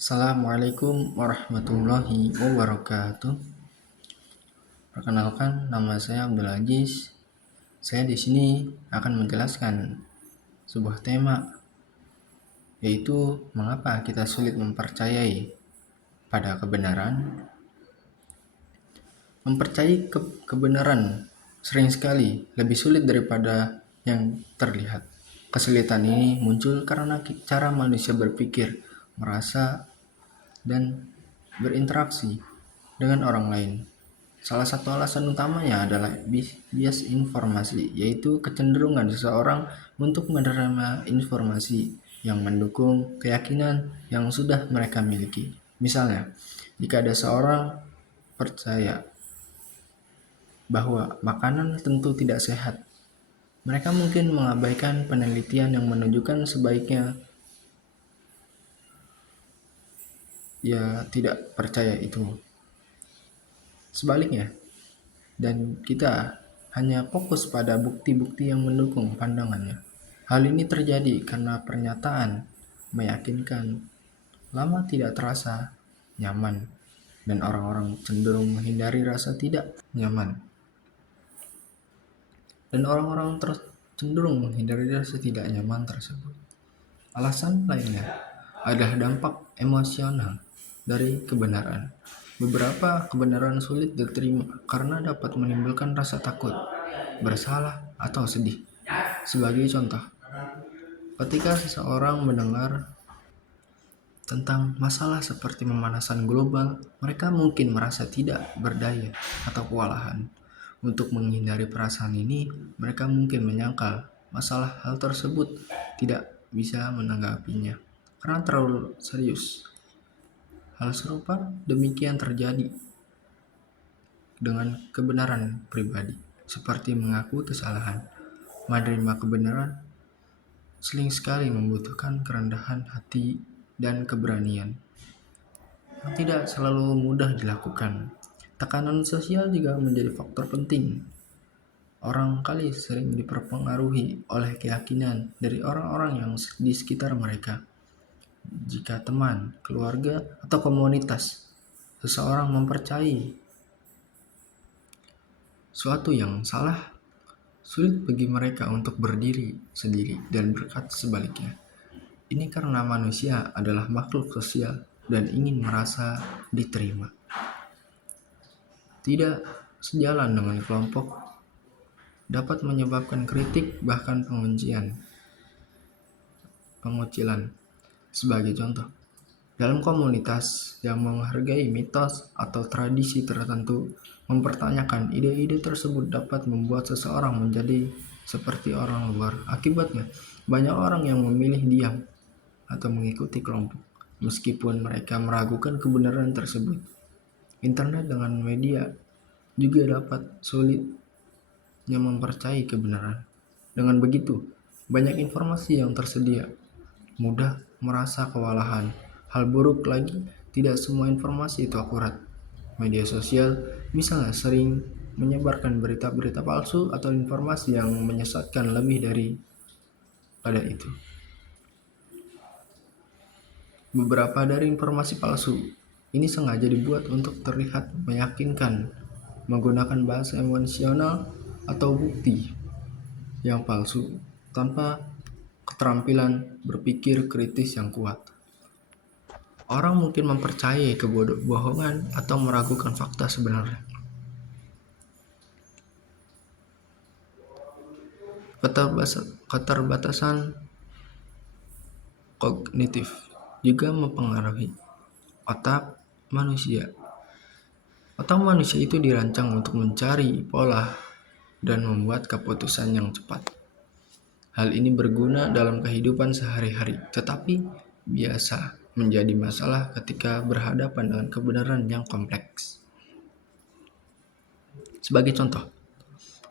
Assalamualaikum warahmatullahi wabarakatuh. Perkenalkan, nama saya Abdul Aziz. Saya di sini akan menjelaskan sebuah tema, yaitu mengapa kita sulit mempercayai pada kebenaran. Mempercayai kebenaran sering sekali lebih sulit daripada yang terlihat. Kesulitan ini muncul karena cara manusia berpikir, merasa, dan berinteraksi dengan orang lain. Salah satu alasan utamanya adalah bias informasi, yaitu kecenderungan seseorang untuk menerima informasi yang mendukung keyakinan yang sudah mereka miliki. Misalnya, jika ada seorang percaya bahwa makanan tentu tidak sehat, mereka mungkin mengabaikan penelitian yang menunjukkan sebaiknya tidak percaya itu. Sebaliknya, dan kita hanya fokus pada bukti-bukti yang mendukung pandangannya. Hal ini terjadi karena pernyataan meyakinkan lama tidak terasa nyaman, dan orang-orang cenderung menghindari rasa tidak nyaman. Tersebut. Alasan lainnya adalah dampak emosional dari kebenaran. Beberapa kebenaran sulit diterima karena dapat menimbulkan rasa takut, bersalah, atau sedih. Sebagai contoh, ketika seseorang mendengar tentang masalah seperti pemanasan global, mereka mungkin merasa tidak berdaya atau kewalahan. Untuk menghindari perasaan ini, mereka mungkin menyangkal masalah hal tersebut tidak bisa menanggapinya karena terlalu serius. Hal serupa demikian terjadi dengan kebenaran pribadi, seperti mengaku kesalahan. Menerima kebenaran sering sekali membutuhkan kerendahan hati dan keberanian yang tidak selalu mudah dilakukan. Tekanan sosial juga menjadi faktor penting. Orang kali sering dipengaruhi oleh keyakinan dari orang-orang yang di sekitar mereka. Jika teman, keluarga, atau komunitas seseorang mempercayai suatu yang salah, sulit bagi mereka untuk berdiri sendiri dan berkata sebaliknya. Ini karena manusia adalah makhluk sosial dan ingin merasa diterima. Tidak sejalan dengan kelompok dapat menyebabkan kritik, bahkan pengucilan. Sebagai contoh, dalam komunitas yang menghargai mitos atau tradisi tertentu, mempertanyakan ide-ide tersebut dapat membuat seseorang menjadi seperti orang luar. Akibatnya, banyak orang yang memilih diam atau mengikuti kelompok, meskipun mereka meragukan kebenaran tersebut. Internet dengan media juga dapat sulitnya mempercayai kebenaran. Dengan begitu, banyak informasi yang tersedia, mudah merasa kewalahan. Hal buruk lagi, tidak semua informasi itu akurat. Media sosial misalnya sering menyebarkan berita-berita palsu atau informasi yang menyesatkan lebih dari pada itu. Beberapa dari informasi palsu ini sengaja dibuat untuk terlihat meyakinkan, menggunakan bahasa emosional atau bukti yang palsu tanpa keterampilan berpikir kritis yang kuat. Orang mungkin mempercayai kebohongan atau meragukan fakta sebenarnya. Keterbatasan kognitif juga mempengaruhi otak manusia. Otak manusia itu dirancang untuk mencari pola dan membuat keputusan yang cepat. Hal ini berguna dalam kehidupan sehari-hari, tetapi biasa menjadi masalah ketika berhadapan dengan kebenaran yang kompleks. Sebagai contoh,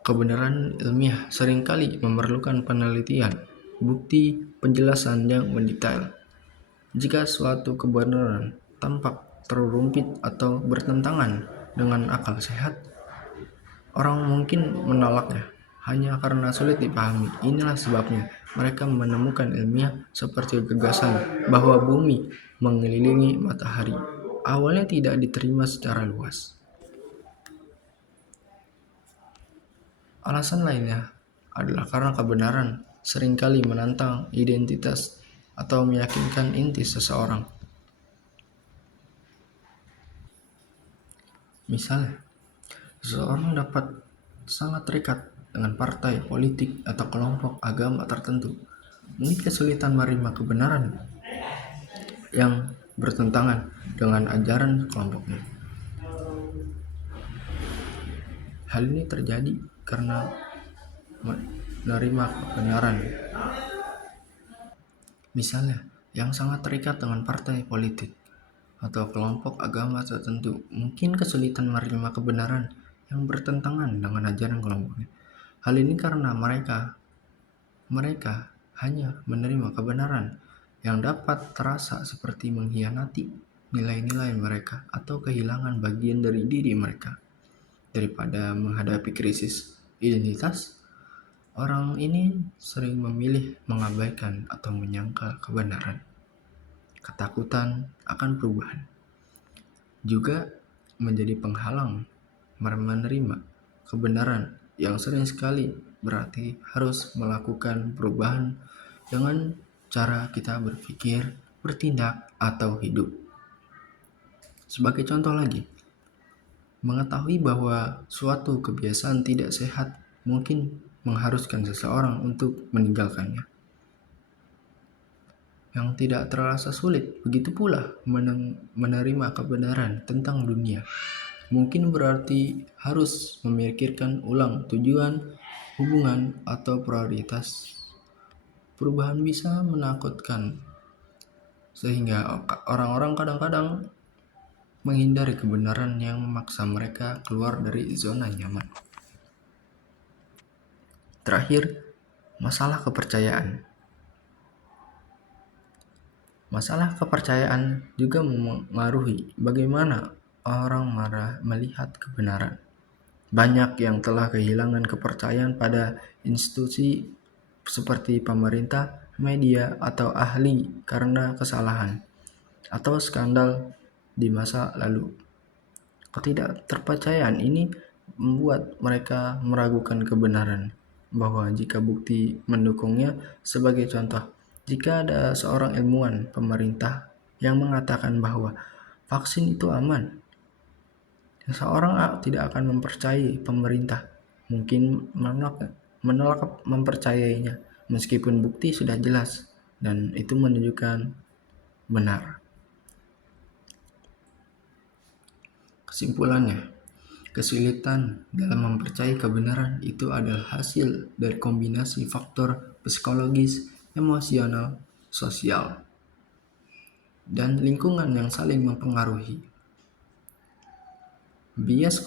kebenaran ilmiah seringkali memerlukan penelitian, bukti, penjelasan yang mendetail. Jika suatu kebenaran tampak terlalu rumit atau bertentangan dengan akal sehat, orang mungkin menolaknya hanya karena sulit dipahami. Inilah sebabnya mereka menemukan ilmiah seperti gagasan bahwa bumi mengelilingi matahari awalnya tidak diterima secara luas. Alasan lainnya adalah karena kebenaran seringkali menantang identitas atau meyakinkan inti seseorang. Misalnya, seseorang dapat sangat terikat dengan partai politik atau kelompok agama tertentu, mungkin kesulitan menerima kebenaran yang bertentangan dengan ajaran kelompoknya. Hal ini terjadi karena menerima kebenaran. Misalnya, yang sangat terikat dengan partai politik atau kelompok agama tertentu mungkin kesulitan menerima kebenaran yang bertentangan dengan ajaran kelompoknya. Hal ini karena mereka hanya menerima kebenaran yang dapat terasa seperti mengkhianati nilai-nilai mereka atau kehilangan bagian dari diri mereka. Daripada menghadapi krisis identitas, orang ini sering memilih mengabaikan atau menyangkal kebenaran. Ketakutan akan perubahan juga menjadi penghalang menerima kebenaran yang sering sekali berarti harus melakukan perubahan dengan cara kita berpikir, bertindak, atau hidup. Sebagai contoh lagi, mengetahui bahwa suatu kebiasaan tidak sehat mungkin mengharuskan seseorang untuk meninggalkannya. Yang tidak terasa sulit, begitu pula menerima kebenaran tentang dunia. Mungkin berarti harus memikirkan ulang tujuan, hubungan, atau prioritas. Perubahan bisa menakutkan, sehingga orang-orang kadang-kadang menghindari kebenaran yang memaksa mereka keluar dari zona nyaman. Terakhir, masalah kepercayaan. Masalah kepercayaan juga mempengaruhi bagaimana orang melihat kebenaran. Banyak yang telah kehilangan kepercayaan pada institusi seperti pemerintah, media, atau ahli karena kesalahan atau skandal di masa lalu. Ketidakterpercayaan ini membuat mereka meragukan kebenaran, bahwa jika bukti mendukungnya. Sebagai contoh, jika ada seorang ilmuwan pemerintah yang mengatakan bahwa vaksin itu aman, seseorang tidak akan mempercayai pemerintah, mungkin menolak mempercayainya meskipun bukti sudah jelas dan itu menunjukkan benar. Kesimpulannya, kesulitan dalam mempercayai kebenaran itu adalah hasil dari kombinasi faktor psikologis, emosional, sosial, dan lingkungan yang saling mempengaruhi. Bias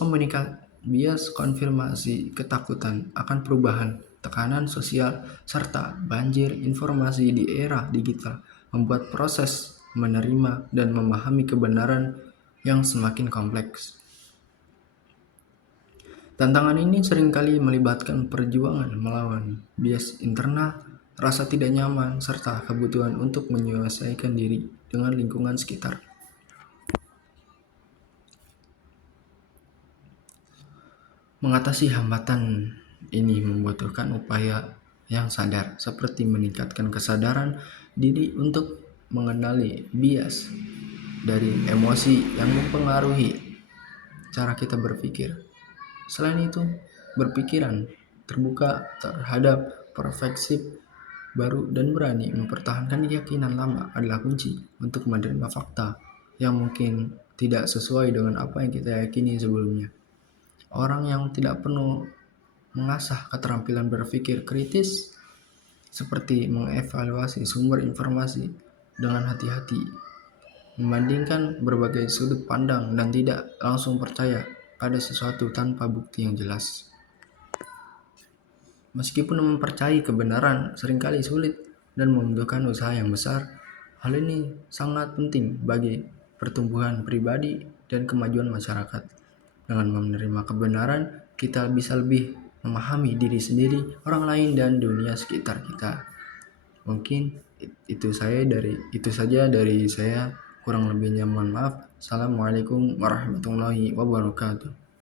konfirmasi, ketakutan akan perubahan, tekanan sosial, serta banjir informasi di era digital membuat proses menerima dan memahami kebenaran yang semakin kompleks. Tantangan ini seringkali melibatkan perjuangan melawan bias internal, rasa tidak nyaman, serta kebutuhan untuk menyesuaikan diri dengan lingkungan sekitar. Mengatasi hambatan ini membutuhkan upaya yang sadar, seperti meningkatkan kesadaran diri untuk mengenali bias dari emosi yang mempengaruhi cara kita berpikir. Selain itu, berpikiran terbuka terhadap perspektif baru dan berani mempertahankan keyakinan lama adalah kunci untuk menerima fakta yang mungkin tidak sesuai dengan apa yang kita yakini sebelumnya. Orang yang tidak penuh mengasah keterampilan berpikir kritis, seperti mengevaluasi sumber informasi dengan hati-hati, membandingkan berbagai sudut pandang dan tidak langsung percaya pada sesuatu tanpa bukti yang jelas. Meskipun mempercayai kebenaran seringkali sulit dan membutuhkan usaha yang besar, hal ini sangat penting bagi pertumbuhan pribadi dan kemajuan masyarakat. Dengan menerima kebenaran, kita bisa lebih memahami diri sendiri, orang lain, dan dunia sekitar kita. Mungkin Itu saja dari saya. Kurang lebihnya mohon maaf. Assalamualaikum warahmatullahi wabarakatuh.